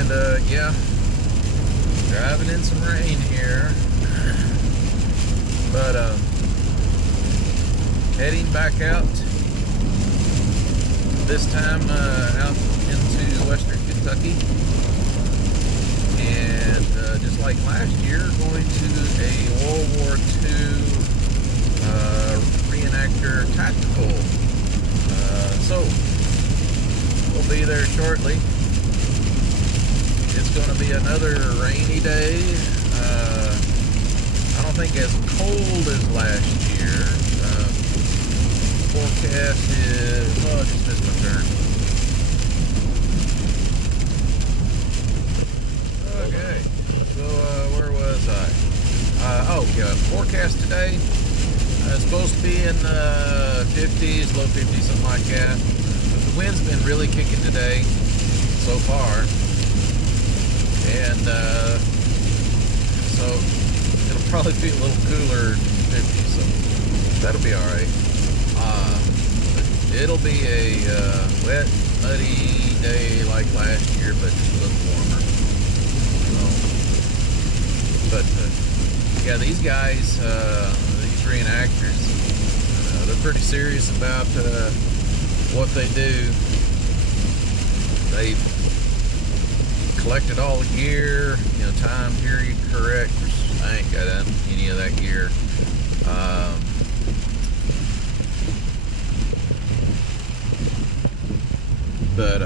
And yeah, driving in some rain here, but heading back out, this time out into western Kentucky, and just like last year, going to a World War II Reenactor tactical. So we'll be there shortly. It's going to be another rainy day. I don't think as cold as last year. Forecast is, oh, I just missed my turn. Okay, so where was I? Oh yeah, forecast today. It's supposed to be in the 50s, low 50s, something like that. But the wind's been really kicking today so far. And so it'll probably be a little cooler 50, so that'll be alright. It'll be a wet, muddy day like last year, but just a little warmer. So, but yeah, these guys, these reenactors, they're pretty serious about what they do. They've collected all the gear, you know, time period correct. I ain't got any of that gear. But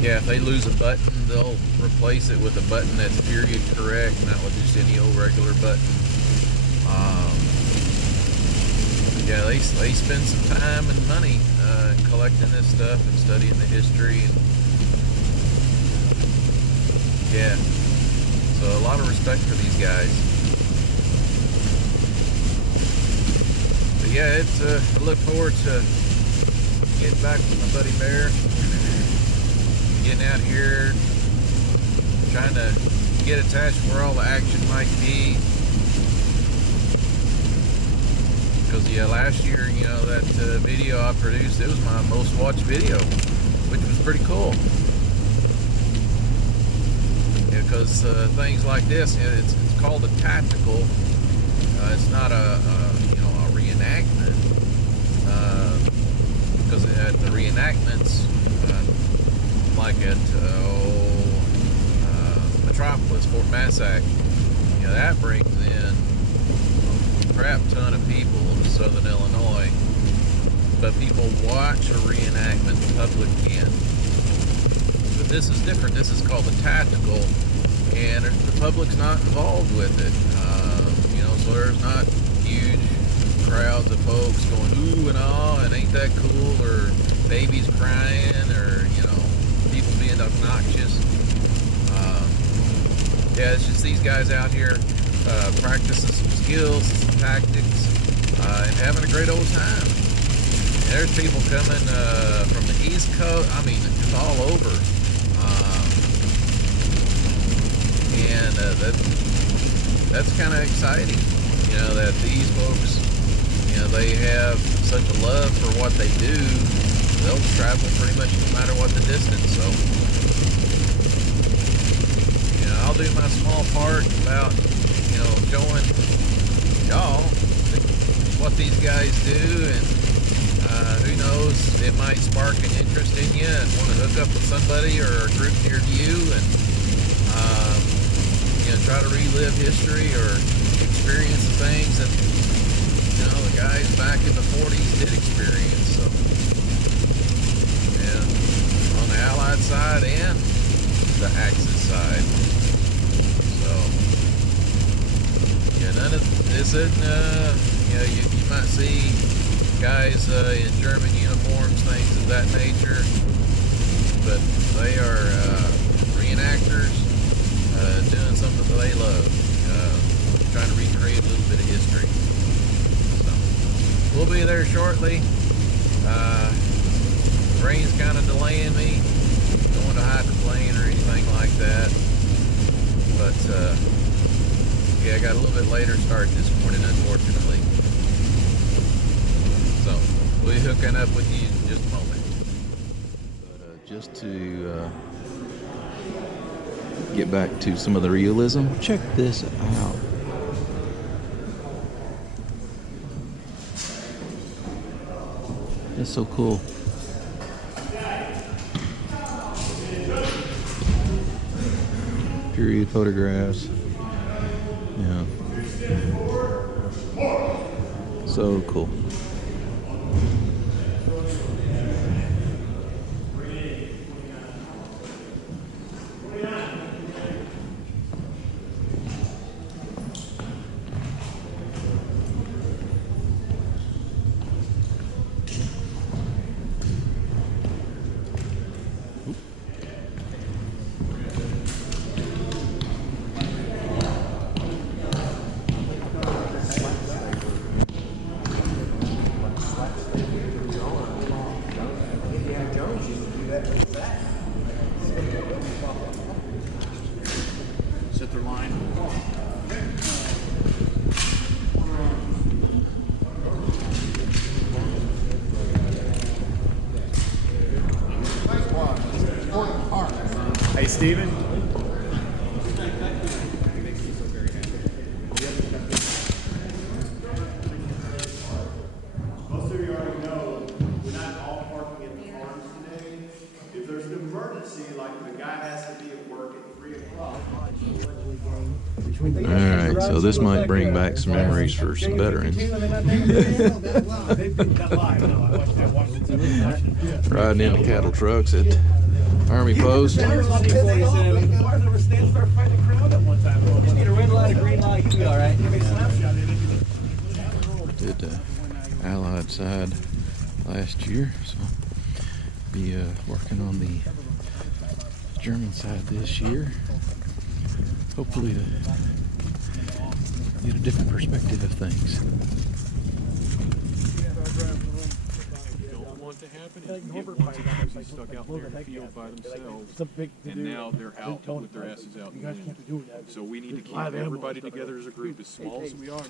yeah, if they lose a button, they'll replace it with a button that's period correct, not with just any old regular button. Yeah, they spend some time and money collecting this stuff and studying the history. And yeah, so a lot of respect for these guys. But yeah, it's I look forward to getting back with my buddy Bear, getting out here, trying to get attached where all the action might be. Because yeah, last year, you know, that video I produced, it was my most watched video, which was pretty cool. Yeah, because things like this, you know, it's called a tactical. It's not a you know, a reenactment. Because at the reenactments, like at Metropolis, Fort Massac, you know, that brings in a crap ton of people to Southern Illinois. But people watch a reenactment, the public can. But this is different. This is called a tactical, and the public's not involved with it. You know, so there's not huge crowds of folks going ooh and ah and ain't that cool, or babies crying, or you know, people being obnoxious. Yeah, it's just these guys out here practicing some skills, some tactics, and having a great old time. And there's people coming from the East Coast, I mean, just all over, and that's kind of exciting, you know, that these folks, you know, they have such a love for what they do. They'll travel pretty much no matter what the distance. So, you know, I'll do my small part about, you know, showing y'all what these guys do, and who knows, it might spark an interest in you and want to hook up with somebody or a group near you, and you know, try to relive history or experience the things that, you know, the guys back in the 40s did experience. So, and on the Allied side and the Axis side. So, yeah, none of this isn't, you know, you might see guys in German uniforms, things of that nature, but they are reenactors doing something that they love, trying to recreate a little bit of history. We'll be there shortly. Rain's kind of delaying me. Don't want to hydroplane or anything like that. But yeah, I got a little bit later start this morning, unfortunately. So we'll be hooking up with you in just a moment. But just to get back to some of the realism. Check this out. That's so cool. Period photographs. Yeah. So cool. Set their line. Hey, Steven. Most of you already know we're not all parking at the farms today. If there's an emergency, like the guy has to be at work at 3 o'clock. Alright, so this might bring back some memories for some veterans. Riding in the cattle trucks at Army Post. Did Allied side last year, so be working on the German side this year. Hopefully to get a different perspective of things. Don't want to happen is you get one who's stuck out there in the field by themselves, and now they're out with their asses out in the wind. So we need to keep everybody together as a group, as small as we are.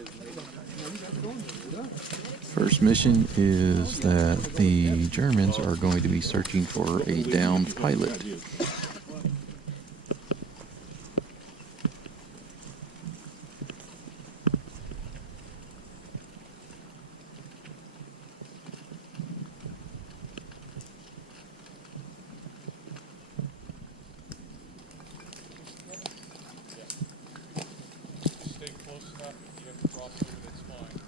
First mission is that the Germans are going to be searching for a downed pilot. Stay close enough. If you have to cross over, that's fine.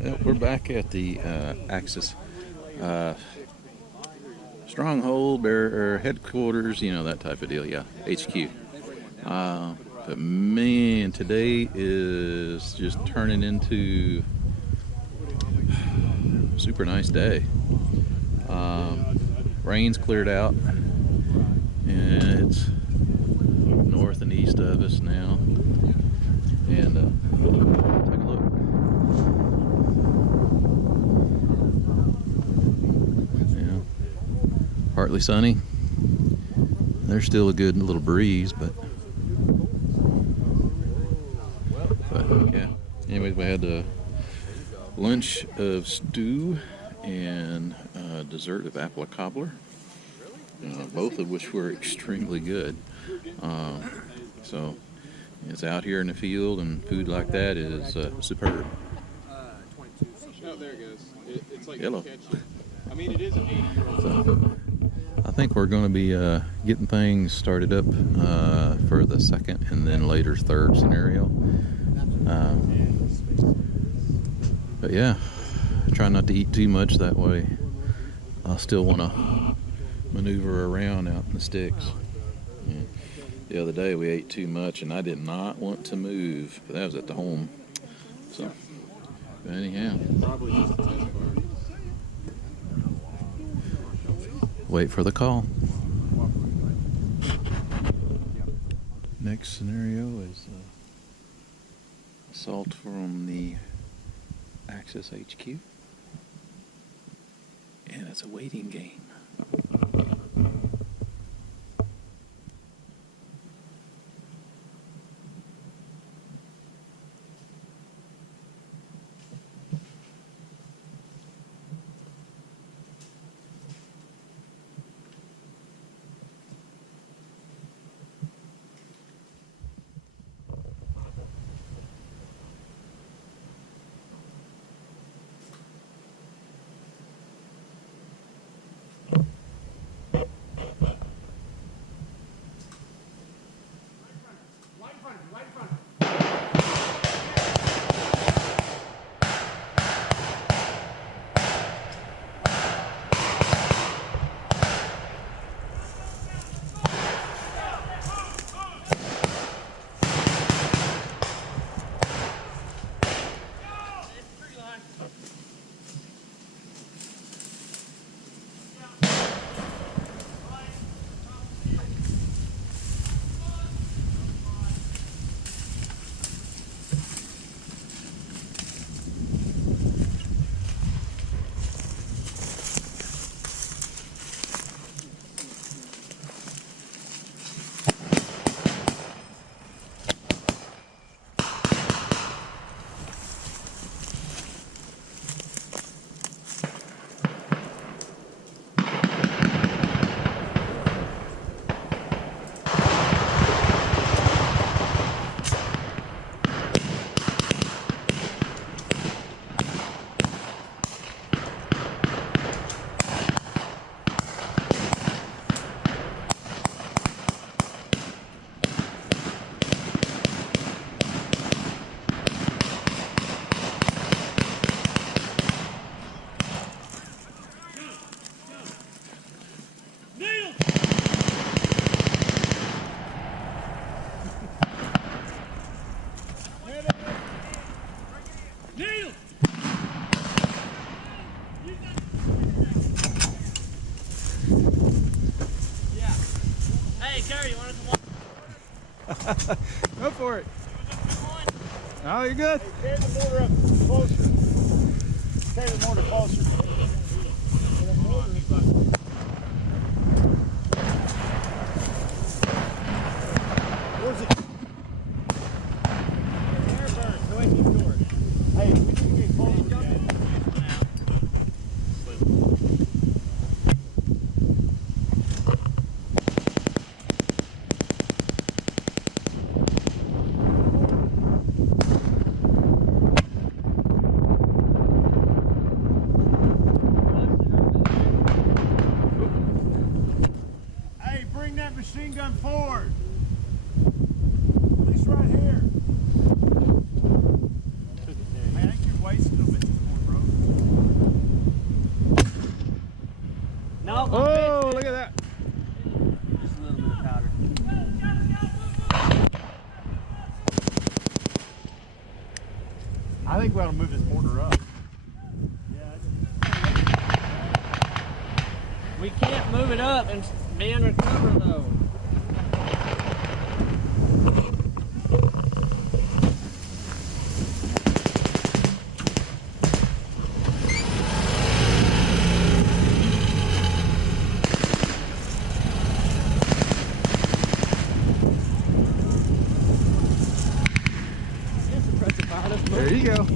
We're back at the Axis stronghold or headquarters, you know, that type of deal. Yeah, HQ. But man, today is just turning into a super nice day. Rain's cleared out, and it's north and east of us now. And take a look. Yeah, partly sunny. There's still a good little breeze, but yeah. Anyways, we had a lunch of stew and dessert of apple cobbler, both of which were extremely good. So it's out here in the field, and food like that is superb. Oh, there it goes. It's like Hello. I mean, it is an 80-year-old. So, I think we're going to be getting things started up for the second and then later third scenario. But yeah, try not to eat too much, that way I'll still want to maneuver around out in the sticks. Yeah. The other day we ate too much and I did not want to move, but that was at the home. So, but anyhow, Probably just a test bar. wait for the call. Next scenario is assault from the Axis HQ, and it's a waiting game. Go for it. Oh, you're good. Carry the mortar up closer. Carry the mortar closer. Where's it? Air burn. Go ahead and keep doing it. Hey, we need to get closer. Machine gun forward. At least right here. Hey, I think you're wasting them at this point. think we ought to move this mortar up. We can't move it up and be under cover though. There you go.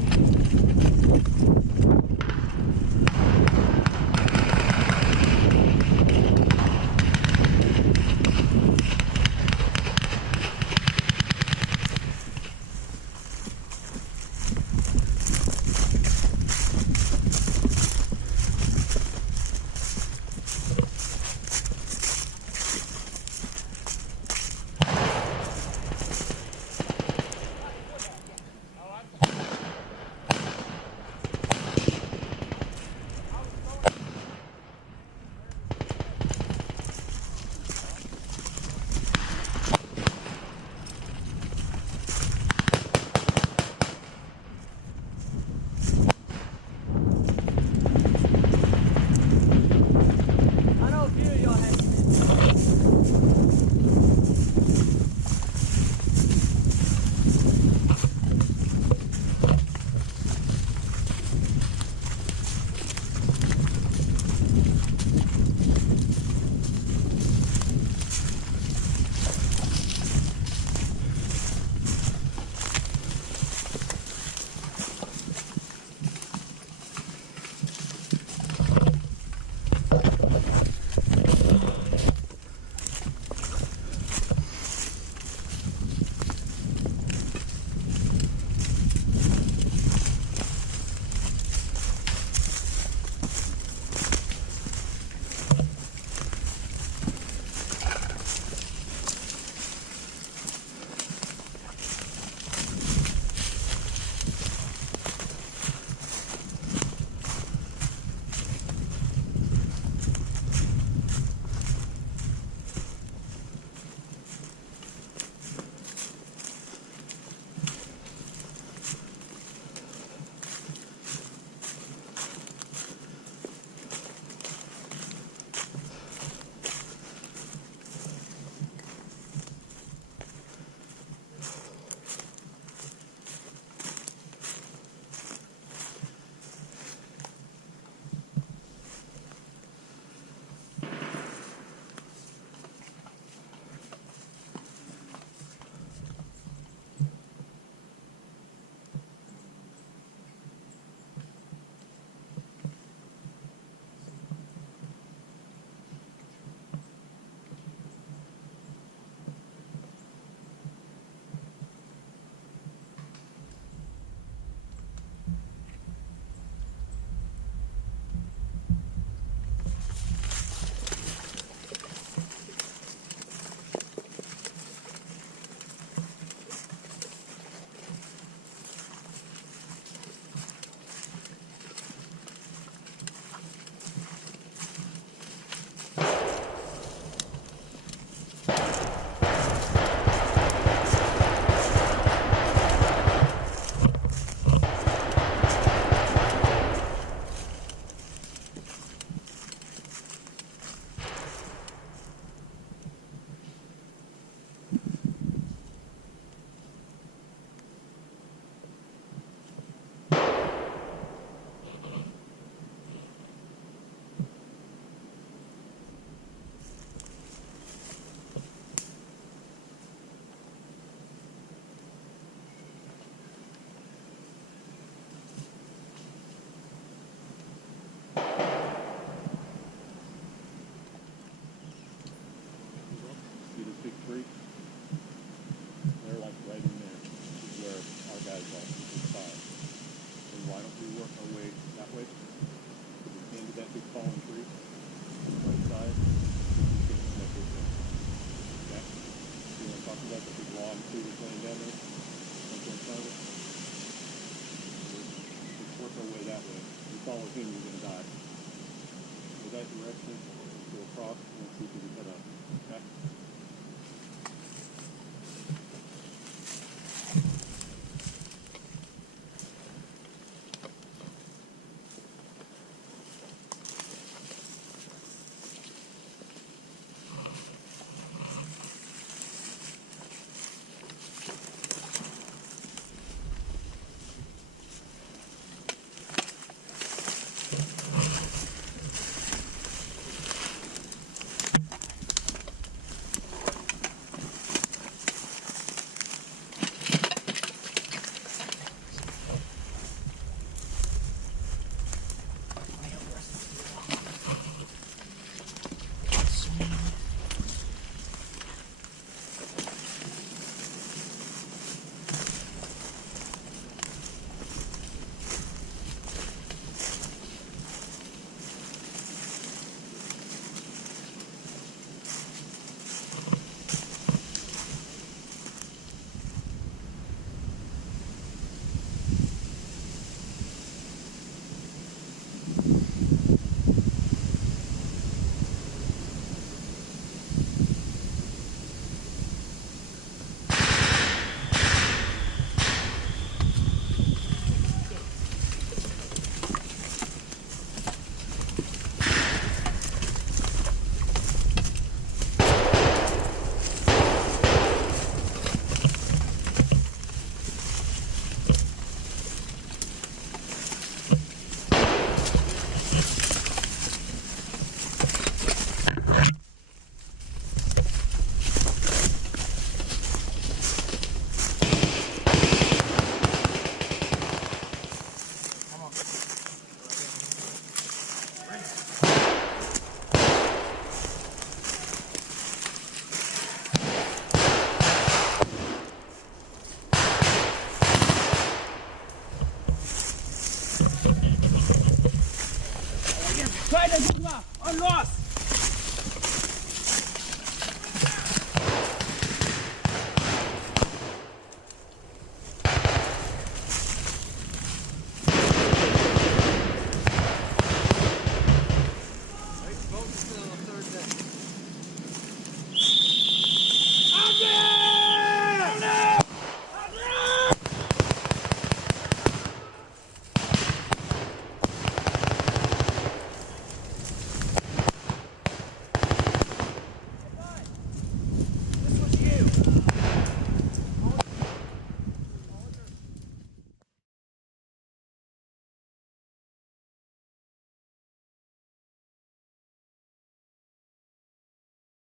follow him, you're going to die. Go that direction, go across, and see if you can cut up. Okay?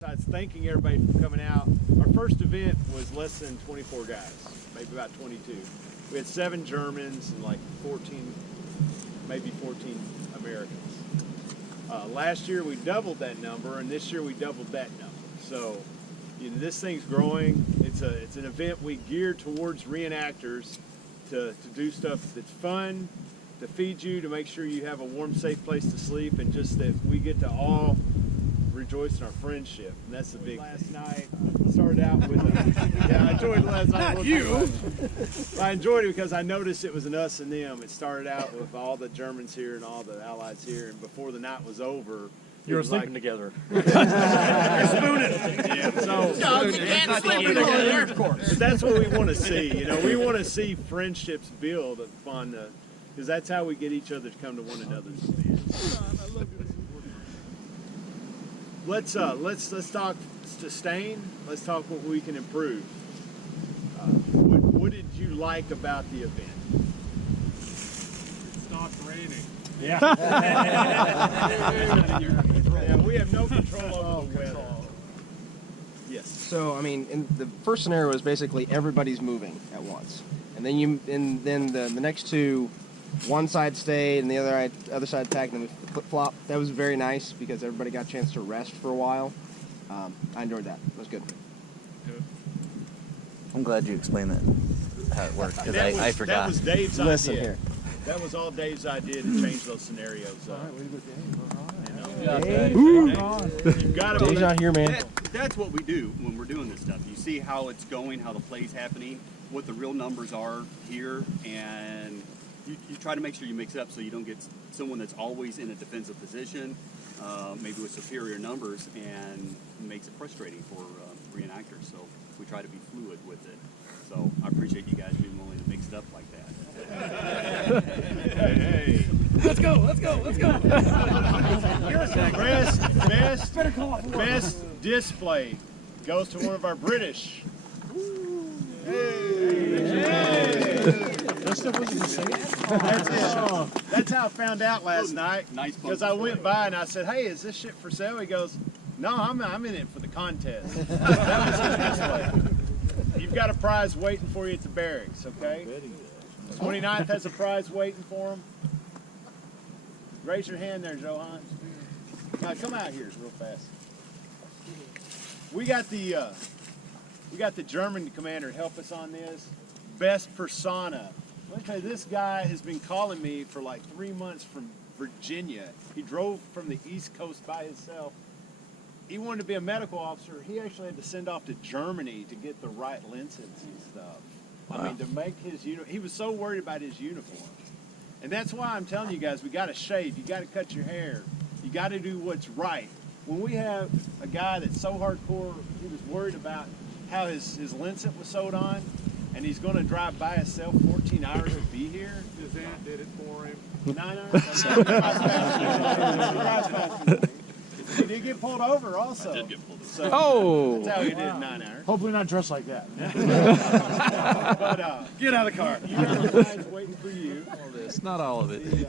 Besides thanking everybody for coming out, our first event was less than 24 guys, maybe about 22. We had 7 Germans and like 14, maybe 14 Americans. Last year we doubled that number, and this year we doubled that number. So, you know, this thing's growing. It's an event we geared towards reenactors to do stuff that's fun, to feed you, to make sure you have a warm, safe place to sleep, and just that we get to all rejoice in our friendship. And that's the big last night. Started out with yeah, I enjoyed it last night. Not you. I enjoyed it because I noticed it was an us and them. It started out with all the Germans here and all the Allies here, and before the night was over, You were sleeping together. you're spooning. Yeah, so Dogs can't sleep together. Of course. but that's what we want to see. You know, we want to see friendships build upon the, because that's how we get each other to come to one another's events. Let's talk sustain. Let's talk what we can improve. What did you like about the event? It stopped raining. Yeah. Yeah, we have no control over the weather. Yes. So I mean, in the first scenario was basically everybody's moving at once, and then the next two, one side stayed and the other side attacked, and then the flip flop. That was very nice because everybody got a chance to rest for a while. I enjoyed that. It was good. I'm glad you explained that, how it worked, because I forgot. That was Dave's Listen idea. here. That was all Dave's idea to change those scenarios up. Dave. You've got to Dave's not here, man. That's what we do when we're doing this stuff. You see how it's going, how the play's happening, what the real numbers are here, and you try to make sure you mix it up so you don't get someone that's always in a defensive position, maybe with superior numbers, and makes it frustrating for reenactors. So we try to be fluid with it. So I appreciate you guys being willing to mix it up like that. Hey. Let's go, let's go, let's go. Best display goes to one of our British. That's how I found out last night. Nice Because I went by and I said, "Hey, is this shit for sale?" He goes, "No, I'm in it for the contest." That was his display. You've got a prize waiting for you at the barracks, okay? 29th has a prize waiting for him. Raise your hand there, Johan. Now come out here real fast. We got the German commander to help us on this. Best persona. Let me tell you, this guy has been calling me for like 3 months from Virginia. He drove from the East Coast by himself. He wanted to be a medical officer. He actually had to send off to Germany to get the right lenses and stuff. Wow. I mean, to make his uniform. He was so worried about his uniform. And that's why I'm telling you guys, we got to shave. You got to cut your hair. You got to do what's right. When we have a guy that's so hardcore, he was worried about how his Lincent was sewed on, and he's going to drive by himself 14 hours to be here. His aunt did it for him. 9 hours? He did get pulled over also. I did get pulled over. So that's how he did in 9 hours. Hopefully not dressed like that. But Get out of the car. you got guys waiting for you. All this, not all of it.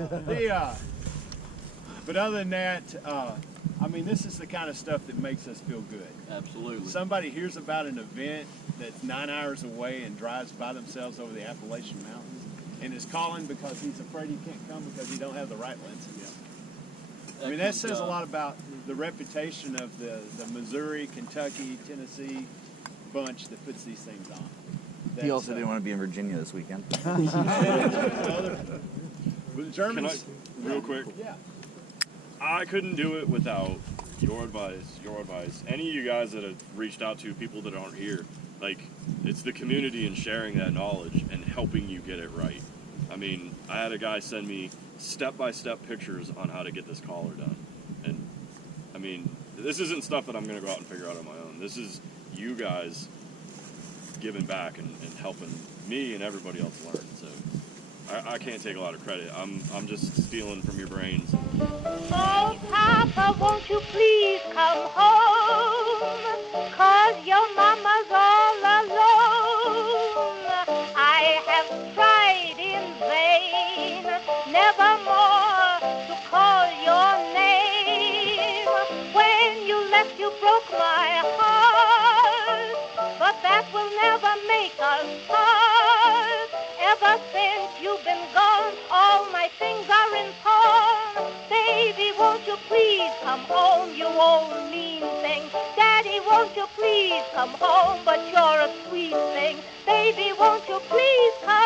But other than that, I mean, this is the kind of stuff that makes us feel good. Absolutely. Somebody hears about an event that's 9 hours away and drives by themselves over the Appalachian Mountains and is calling because he's afraid he can't come because he don't have the right lenses. I mean, that says a lot about the reputation of the Missouri, Kentucky, Tennessee bunch that puts these things on. He also didn't want to be in Virginia this weekend. With the Germans. Real quick. Yeah. I couldn't do it without your advice. Any of you guys that have reached out to people that aren't here, like, it's the community and sharing that knowledge and helping you get it right. I mean, I had a guy send me step-by-step pictures on how to get this collar done. And, I mean, this isn't stuff that I'm going to go out and figure out on my own. This is you guys giving back and helping me and everybody else learn. So I can't take a lot of credit. I'm just stealing from your brains. Oh, Papa, won't you please come home? 'Cause your mama's all alone. I have tried in vain, nevermore to call your name. When you left, you broke my come home, you old mean thing. Daddy, won't you please come home, but you're a sweet thing. Baby, won't you please come